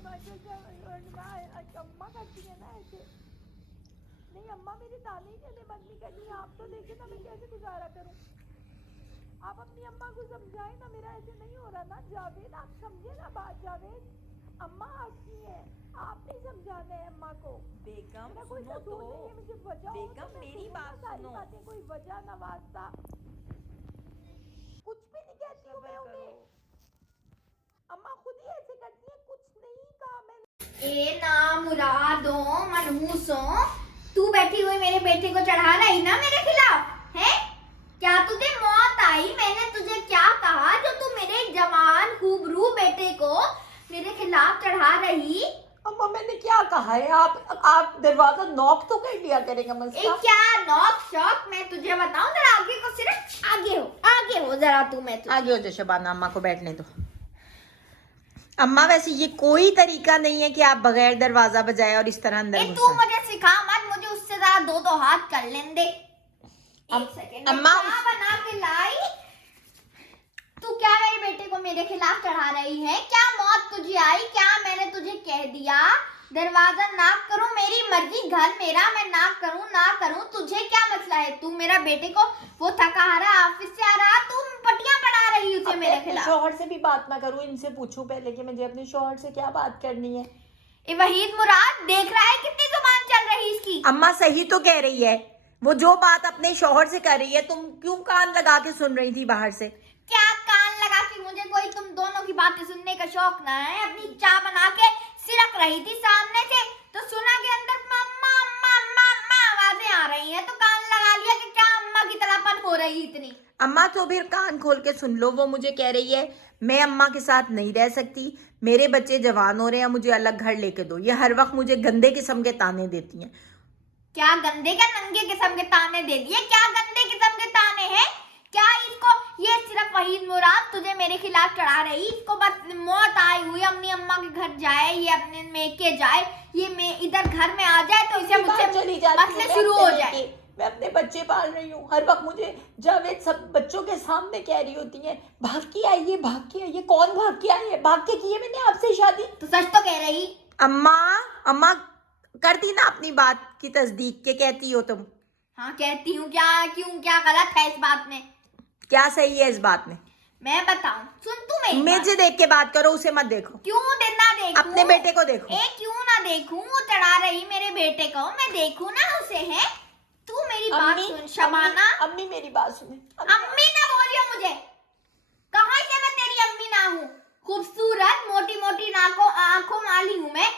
अम्मा करती है ना ऐसे। नहीं अम्मा मेरी ताने ही देने बंद नहीं करनी, आप तो देखे ना मैं कैसे गुजारा करूं। आप अपनी अम्मा को समझाए ना, मेरा ऐसे नहीं हो रहा ना जावेद, आप समझे ना बात जावेद। अम्मा आपकी है, आप नहीं समझाना है अम्मा को। बेगम कोई सुनो तो, नहीं है, मुझे वजह बेगम मेरी बात सुनो। बातें कोई वजह ना वास्ता, कुछ भी नहीं कहती हूँ मैं उन्हें। अम्मा खुद ही ऐसे करती है, कुछ नहीं कहा मैंने। ए ना मुरादो मनहूसो, तू बैठी हुई मेरे बेटे को चढ़ा रही ना मेरे खिलाफ है? क्या तुझे मौत आई? मैंने तुझे क्या कहा जो तू मेरे जवान खूबरू बेटे को मेरे खिलाफ चढ़ा रही? अम्मा मैंने क्या कहा है? आप दरवाजा नॉक तो कर लिया करेंगे मस्ता। क्या नॉक शॉक? मैं तुझे बताऊं जरा आगे को, सिर्फ आगे हो जरा तू। मैं आगे हो जा शबाना, अम्मा को बैठने दो। अम्मा वैसे ये कोई तरीका नहीं है कि आप बगैर दरवाजा बजाए और इस तरह अंदर तू मुझे सिखा मत, मुझे उससे जरा दो हाथ कर लेने दे। एक सेकंड, अम्मा क्या बना के लाई? तू क्या मेरे बेटे को मेरे खिलाफ चढ़ा रही है? क्या मौत तुझे आई? क्या मैंने तुझे कह दिया दरवाजा ना करूं? मेरी मर्जी, घर मेरा, मैं ना करूं, तुझे क्या मसला है? तू मेरा बेटे को, वो थका हारा ऑफिस से आ रहा, तू पटियां पढ़ा रही उसे मेरे खिलाफ। शौहर से भी बात ना करूं, इनसे पूछूं पहले कि मुझे अपने शौहर से क्या बात करनी है। वहीद मुराद देख रहा है कितनी जुबान चल रही इसकी। अम्मा सही तो कह रही है, वो जो बात अपने शौहर से कर रही है, तुम क्यों कान लगा के सुन रही थी बाहर से? क्या कान लगा के? मुझे कोई तुम दोनों की बातें सुनने का शौक ना है। अपनी चाय बना के सिरक रही थी सामने से, तो सुना के अंदर मम्मा अम्मा अम्मा अम्मा आवाजें आ रही हैं, तो कान लगा लिया कि क्या अम्मा की तरहपन हो रही इतनी। अम्मा तो फिर कान खोल के सुन लो, वो मुझे कह रही है मैं अम्मा के साथ नहीं रह सकती, मेरे बच्चे जवान हो रहे हैं, मुझे अलग घर लेके दो। ये हर वक्त मुझे गंदे किस्म के ताने देती हैं। क्या गंदे, क्या नंगे किस्म के ताने दे दिए? क्या गंदे किस्म के ताने हैं? क्या इसको, ये सिर्फ वहीद मुराद तुझे मेरे खिलाफ चढ़ा रही, इसको बस मौत आई हुई, अपनी अम्मा के घर जाए, ये अपने मेके जाए, ये मैं इधर घर में आ जाए तो इसे मुझसे मसले शुरू हो जाए। मैं अपने बच्चे पाल रही हूँ, हर वक्त मुझे जावेद सब बच्चों के सामने कह रही होती है भाग के आइए, भाग के आइए। कौन भाग के आई है? भाग के की है मैंने आपसे शादी? तो सच तो कह रही। अम्मा करती ना अपनी बात की तस्दीक के कहती हो तुम। हाँ कहती हूँ, क्या क्यों, क्या गलत है इस बात में? क्या सही है इस बात में? मैं बताऊं, सुन तू मेरी मुझे देख के बात करो, उसे मत देखो। क्यों ना देखूं? अपने बेटे को देखो। क्यों ना देखूं? वो चढ़ा रही मेरे बेटे को, मैं देखूं ना उसे। है तू मेरी बात सुन शबाना। अम्मी मेरी बात सुने। अम्मी ना बोलियो मुझे, कहाँ से मैं तेरी अम्मी ना हूँ? खूबसूरत मोटी मोटी आंखों वाली हूँ मैं।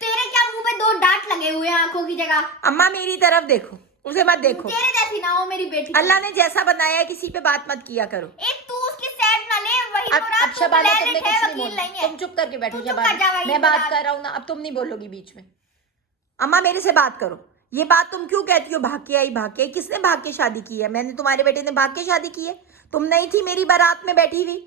तेरे क्या मुंह पे 2 डांट लगे हुए हैं आंखों की जगह? अम्मा मेरी तरफ देखो, उसे मत देखो। तेरे जैसी ना हो मेरी बेटी। अल्लाह ने जैसा बनाया है किसी पे बात मत किया करो। तू उसकी साइड ना ले। वही अब शबाना तुमने कुछ नहीं बोला, तुम चुप करके बैठो शबाना। मैं बात कर रहा हूँ ना, अब तुम नहीं बोलोगी बीच में। अम्मा मेरे से बात करो। ये बात तुम क्यों कहती हो भाग के आई, भाग के? किसने भाग के शादी की है? मैंने, तुम्हारे बेटे ने भाग के शादी की है? तुम नहीं थी मेरी बारात में बैठी हुई?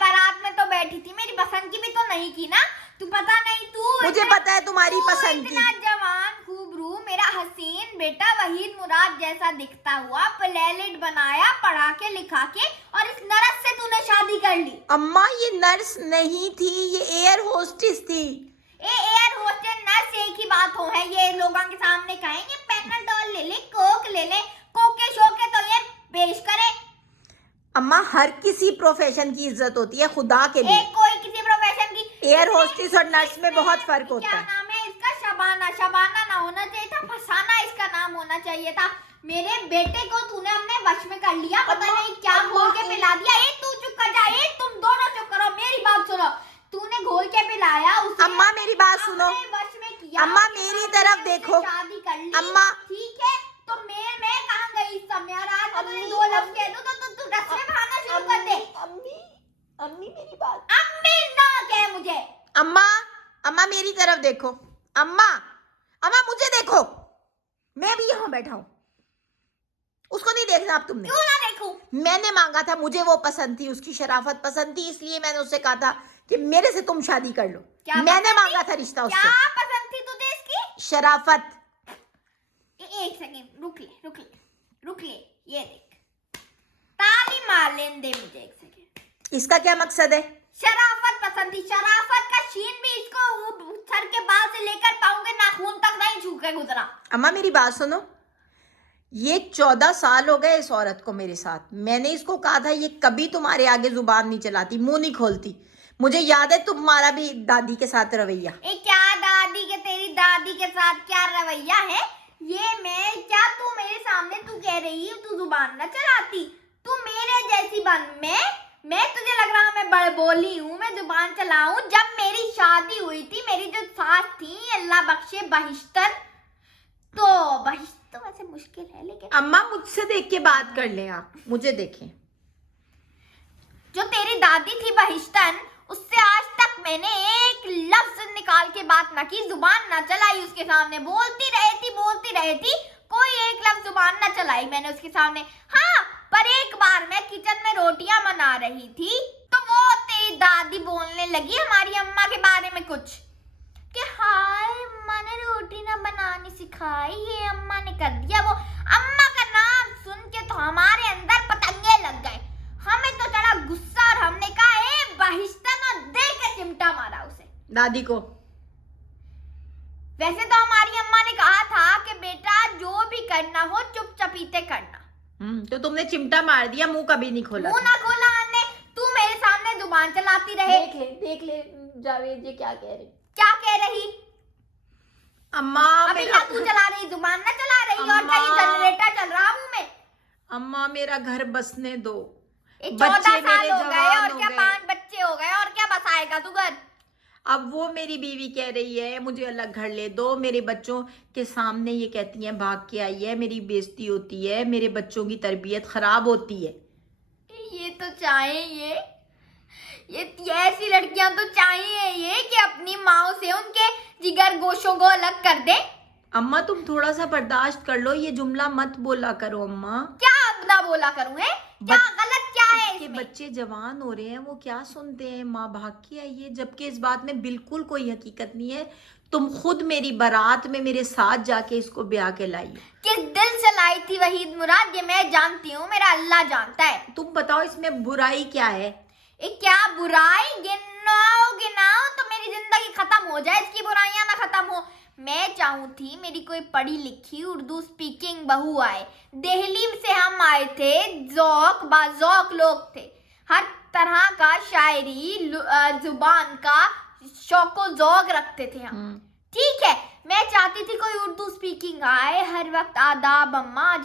बारात में तो बैठी थी, मेरी पसंद की भी तो नहीं की ना। तू पता नहीं, तू मुझे पता है तुम्हारी पसंद की। इतना जवान खूबरू मेरा हसीन बेटा वहीद मुराद जैसा दिखता हुआ, प्लेलेट बनाया पढ़ा के लिखा के, और इस नर्स से तूने शादी कर ली। अम्मा ये नर्स नहीं थी, ये एयर होस्टेस थी। एयर होस्टेस नर्स एक ही बात हो है। ये लोगों के सामने कहेंगे पैनाडोल ले ले, कोक ले ले, कोके शोके तो ये पेश करे। अम्मा हर किसी प्रोफेशन की इज्जत होती है, खुदा के लिए। कोई किसी प्रोफेशन की। एयर होस्टेस और नर्स में बहुत फर्क होता है। क्या नाम है इसका? शबाना ना होना चाहिए था, फसाना इसका नाम होना चाहिए था। मेरे बेटे को तूने अपने वश में कर लिया, पता नहीं क्या घोल के पिला दिया। तू चुप कर जा, तुम दोनों चुप करो, मेरी बात सुनो। तूने घोल के पिलाया उसे, अम्मा मेरी बात सुनो। वश में किया। अम्मा मेरी तरफ देखो। शादी कर ली अम्मा ठीक है, तो मैं कहाँ गई इस समय? रात में तुमने 2 लफ्ज कह दो तो तू रस्मे भागना शुरू कर दे। अम्मी मेरी बात। अम्मी ना कह मुझे। अम्मा मेरी तरफ देखो। अम्मा मुझे देखो, मैं भी यहाँ बैठा हूँ। उसको नहीं देखना अब तुमने। क्यों ना देखूं? मैंने मांगा था, मुझे वो पसंद थी, उसकी शराफत पसंद थी, इसलिए मैंने उससे कहा था कि मेरे से तुम शादी कर लो। मैंने मांगा था रिश्ता उससे। क्या पसंद थी तुझे इसकी? शराफत। एक सेकंड रुक ले, ये देख, ताली मार लेने दे मुझे एक सेकंड। इसका क्या मकसद है? शराफत पसंद थी, शराफत का शीन भी इसको अम्मा मेरी बात सुनो, ये 14 साल हो गए इस औरत को मेरे साथ। मैंने इसको कहा था ये कभी तुम्हारे आगे जुबान नहीं चलाती, मुंह नहीं खोलती। मुझे याद है तुम्हारा भी दादी के साथ रवैया। क्या दादी के, तेरी दादी के साथ क्या रवैया है ये? मैं क्या, तू मेरे सामने तू कह रही है तू जुबान न चलाती, तू मेरे जैसी बन। मैं तुझे लग रहा मैं बड़बोली हूँ, मैं जुबान चलाऊं? जब मेरी शादी हुई थी, मेरी जो सास थी अल्लाह बख्शे बहिश्तर, तो बहिश्तर तो वैसे मुश्किल है लेकिन अम्मा मुझसे देख के बात कर ले आप, मुझे देखें। जो तेरी दादी थी बहिश्तन, उससे आज तक मैंने एक लफ्ज निकाल के बात ना की, जुबान ना चलाई उसके सामने। बोलती रही थी, कोई एक लफ्ज जुबान ना चलाई मैंने उसके सामने। हाँ, पर एक बार मैं किचन में रोटियां बना रही थी तो वो तेरी दादी बोलने लगी हमारी अम्मा के बारे में कुछ, कि हाय अम्मा ने रोटी ना बनानी सिखाई, ये अम्मा ने कर दिया वो। अम्मा का नाम सुन के तो हमारे अंदर पतंगे लग गए। हमें तो चढ़ा गुस्सा और हमने कहा ए बहिश्तन, और दे के चिमटा मारा उसे, दादी को। वैसे तो हमारी अम्मा ने कहा था कि बेटा जो भी करना हो चुपचापीते करना। तो तुमने चिमटा मार दिया, मुंह कभी नहीं खोला। मुंह ना खोला हमने, तू मेरे सामने जुबान चलाती रहे। देख ले जावेद जी क्या कह रही। क्या कह रही? अम्मा अभी क्या तू चला रही, जुबान ना चला रही? और क्या ये जनरेटर चल रहा मुंह में? अम्मा मेरा घर बसने दो। 14 साल मेरे हो गए जवान और हो क्या गए। 5 बच्चे हो गए, और क्या बसाएगा तू घर? अब वो मेरी बीवी कह रही है मुझे अलग घर ले दो, मेरे बच्चों के सामने ये कहती है भाग के आई है, मेरी बेइज्जती होती है, मेरे बच्चों की तरबियत खराब होती है। ये तो चाहिए, ये ऐसी लड़कियां तो चाहिए ये कि अपनी माओ से उनके जिगर गोशों को अलग कर दे। अम्मा तुम थोड़ा सा बर्दाश्त कर लो, ये जुमला मत बोला करो अम्मा। क्या अब ना बोला करूं है? क्या गलत क्या है के इसमें? बच्चे जवान हो रहे हैं, वो क्या सुनते हैं माँ भाग के आई है, जबकि इस बात में बिल्कुल कोई हकीकत नहीं है। तुम खुद मेरी बारात में मेरे साथ जाके इसको ब्याह के लाई। किस दिल से लाई थी वहीद मुराद, ये मैं जानती हूँ, मेरा अल्लाह जानता है। तुम बताओ इसमें बुराई क्या है? क्या बुराई? गिनाओ तो मेरी जिंदगी खत्म हो जाए, इसकी बुराइयां ना खत्म हो। मैं चाहूँ थी मेरी कोई पढ़ी लिखी उर्दू स्पीकिंग बहू आए। दिल्ली से हम आए थे, ज़ौक बाज़ौक लोग थे, हर तरह का शायरी जुबान का शौको ज़ौक रखते थे हम। ठीक है, मैं चाहती थी कोई उर्दू स्पीकिंग आए, हर वक्त आदाब अम्मा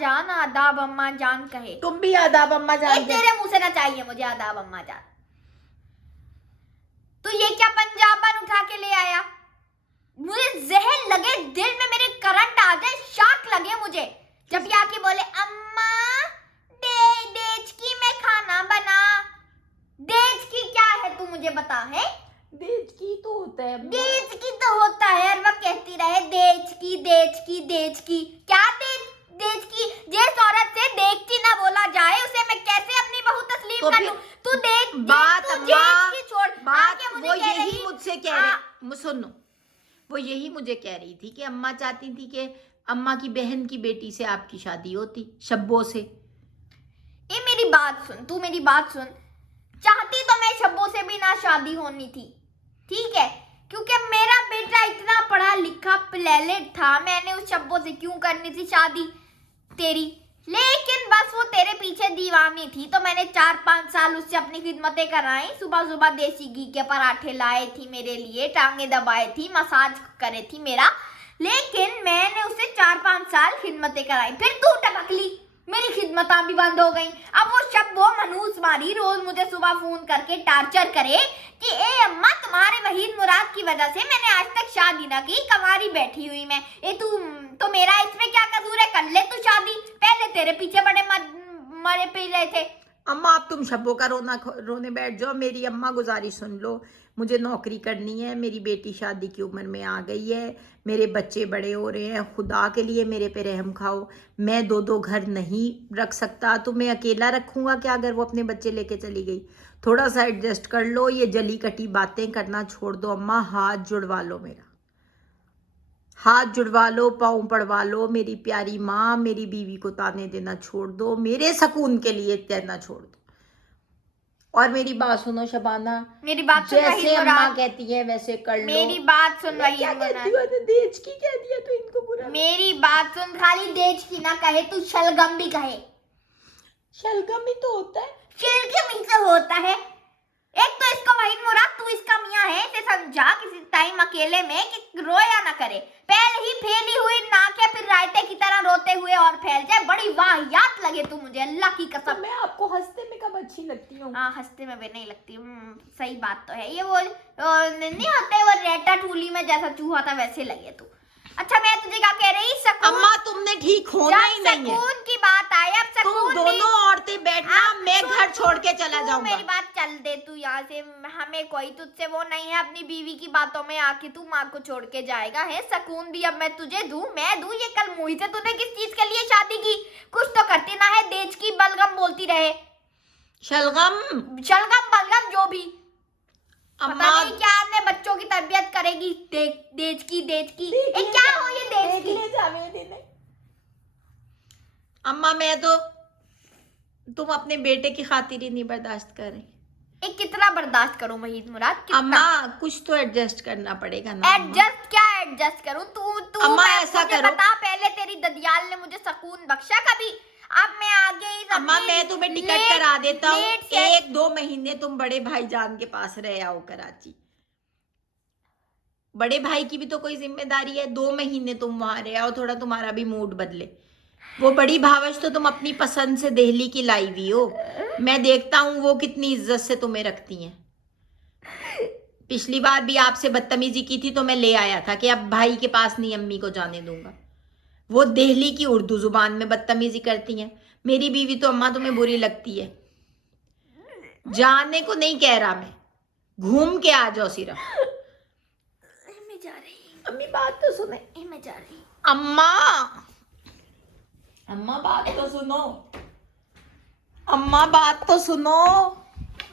जान कहे। तुम भी आदाब अम्मा जान। तेरे मुंह से ना चाहिए मुझे आदाब अम्मा जान। तो ये क्या पंजाबन उठा के ले आया? मुझे जहर लगे, दिल में मेरे करंट आ जाए, शॉक लगे मुझे जब ये आके बोले अम्मा देचकी में खाना बना। देचकी क्या है तू मुझे बता है? देचकी तो होता है। देचकी तो होता है, हर वक्त कहती रहे देचकी। क्या देचकी? जिस औरत से देचकी ना बोला जाए उसे मैं कैसे अपनी बहू तस्लीम तो कर फिर लूं? तू देख बात तू अम्मा, देचकी छोड़, बात आके मुझे वो कह यही रही, मुझसे कह रही, सुनो, वो यही मुझे कह रही थी कि अम्मा चाहती थी कि अम्मा की बहन की बेटी से आपकी शादी होती, शब्बों से। ये मेरी बात सुन, तू मेरी बात सुन। चाहती तो मैं शब्बों से भी ना शादी होनी थी, ठीक है, क्योंकि मेरा बेटा इतना पढ़ा लिखा प्लेलेट था, मैंने उस शब्बों से क्यों करनी थी शादी तेरी। लेकिन बस वो तेरे पीछे दीवानी थी, तो मैंने 4-5 साल उससे अपनी खिदमतें कराई। सुबह सुबह देसी घी के पराठे लाए थी मेरे लिए, टांगे दबाए थी, मसाज करे थी मेरा। लेकिन मैंने उसे 4-5 साल खिदमतें कराई, फिर तू टपक ली, मेरी खिदमतां भी बंद हो गई। अब वो शब्द वो मनूस मारी रोज मुझे सुबह फोन करके टार्चर करे कि ए अम्मा तुम्हारे वहीद मुराद की वजह से मैंने आज तक शादी ना की, कवारी बैठी हुई मैं। ए तू तो मेरा इसमें क्या कसूर है? कर ले तू शादी, पहले तेरे पीछे बड़े मरे पी रहे थे। अम्मा अब तुम शब्बों का रोने बैठ जाओ। मेरी अम्मा गुजारिश सुन लो, मुझे नौकरी करनी है, मेरी बेटी शादी की उम्र में आ गई है, मेरे बच्चे बड़े हो रहे हैं, खुदा के लिए मेरे पे रहम खाओ। मैं 2-2 घर नहीं रख सकता, तो मैं अकेला रखूँगा क्या अगर वो अपने बच्चे लेके चली गई? थोड़ा सा एडजस्ट कर लो, ये जली कटी बातें करना छोड़ दो अम्मा। हाथ जुड़वा लो, मेरा हाथ जुड़वा लो, पाँव पड़वा लो। मेरी प्यारी माँ, मेरी बीवी को ताने देना छोड़ दो, मेरे सुकून के लिए कहना छोड़ दो। और मेरी बात सुनो शबाना, मेरी बात सुन वहीद जैसे अम्मा मुराद, कहती है वैसे कर लो। मेरी बात सुन ये वहीद क्या मुराद, कहती हो? देज की कह दिया तो इनको बुरा। मेरी बात सुन, खाली देज की ना कहे तू शलगम भी कहे। शलगम ही तो होता है। शलगम ही से होता है। एक तो इसको वहीद मुराद, तू इसका मियाँ है, इसे समझा किसी टाइम अकेले में कि रोया ना करे। पहले ही फैली हुई नाक है, फिर रायते की तरह रोते हुए और फैल जाए। बड़ी वाहियात लगे तू मुझे, अल्लाह की तो कसम। मैं आपको हंसते में कब अच्छी लगती हूँ? हाँ, हंसते में भी नहीं लगती। सही बात तो है। ये वो नहीं होते वो रेटा टूली में जैसा चूहा था वैसे लगे तू। अच्छा मैं तुझे क्या कह रही, सकून, अम्मा तुमने ठीक होना ही नहीं है। सकून की बात आई, अब तुम सकून भी, दोनों औरतें बैठना, मैं घर छोड़ के चला तू जाऊंगा। मेरी बात चल दे तू यहाँ से, हमें कोई तुझसे वो नहीं है। अपनी बीवी की बातों में आके तू माँ को छोड़ के जाएगा है। सकून भी अब मैं तुझे दूं, मैं दूं। ये कल मुझे से तूने किस चीज के लिए शादी की? कुछ तो करती ना है, देज की बलगम बोलती रहे। शलगम, शलगम बलगम जो भी, पता अम्मा नहीं क्या अपने बच्चों की तरबियत करेगी। देज की ए, क्या हो ये देज की? अम्मा मैं तो, तुम अपने बेटे की खातिर ही नहीं बर्दाश्त कर रही। एक कितना बर्दाश्त करूं वहीद मुराद, कितना? अम्मा कुछ तो एडजस्ट करना पड़ेगा ना। अम्मा। एडजस्ट क्या एडजस्ट करूं? तू अम्मा, मैं ऐसा मुझे करो। बता, पहले तेरी ददियाल ने मुझे सकून बख्शा कभी? अब मैं आगे ही अम्मा मैं तुम्हें टिकट करा देता हूँ, लेट से- 1-2 महीने तुम बड़े भाईजान के पास रह आओ कराची। बड़े भाई की भी तो कोई जिम्मेदारी है। 2 महीने तुम वहां रह आओ, थोड़ा तुम्हारा भी मूड बदले। वो बड़ी भावच तो तुम अपनी पसंद से दिल्ली की लाई हुई हो। मैं देखता हूँ वो कितनी इज्जत से तुम्हें रखती हैं। पिछली बार भी आपसे बदतमीजी की थी तो मैं ले आया था कि अब भाई के पास नहीं अम्मी को जाने दूंगा। वो दिल्ली की उर्दू जुबान में बदतमीजी करती हैं। मेरी बीवी तो अम्मा तुम्हें बुरी लगती है। जाने को नहीं कह रहा मैं, घूम के आ जाओ सिर्फ। मैं जा रही, अम्मी बात तो सुने। मैं जा रही। अम्मा, अम्मा बात तो सुनो। अम्मा बात तो सुनो।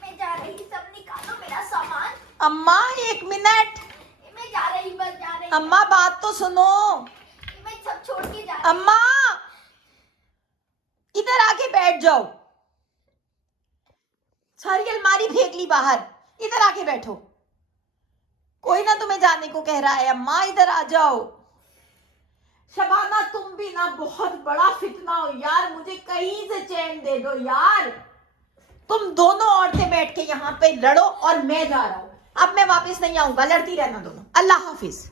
मैं जा रही, सब निकालो मेरा सामान। अम्मा 1 मिनट। मैं जा रही, बस जा रही। अम्मा बात तो सुनो। मैं सब छोड़ के जा रही। अम्मा इधर आके बैठ जाओ। सारी अलमारी फेंक ली बाहर, इधर आके बैठो। कोई ना तुम्हें जाने को कह रहा है। अम्मा इधर आ जाओ। शबाना तुम भी ना बहुत बड़ा फितना हो यार, मुझे कहीं से चैन दे दो यार। तुम दोनों औरतें बैठ के यहाँ पे लड़ो और मैं जा रहा हूँ। अब मैं वापस नहीं आऊंगा, लड़ती रहना दोनों। अल्लाह हाफिज।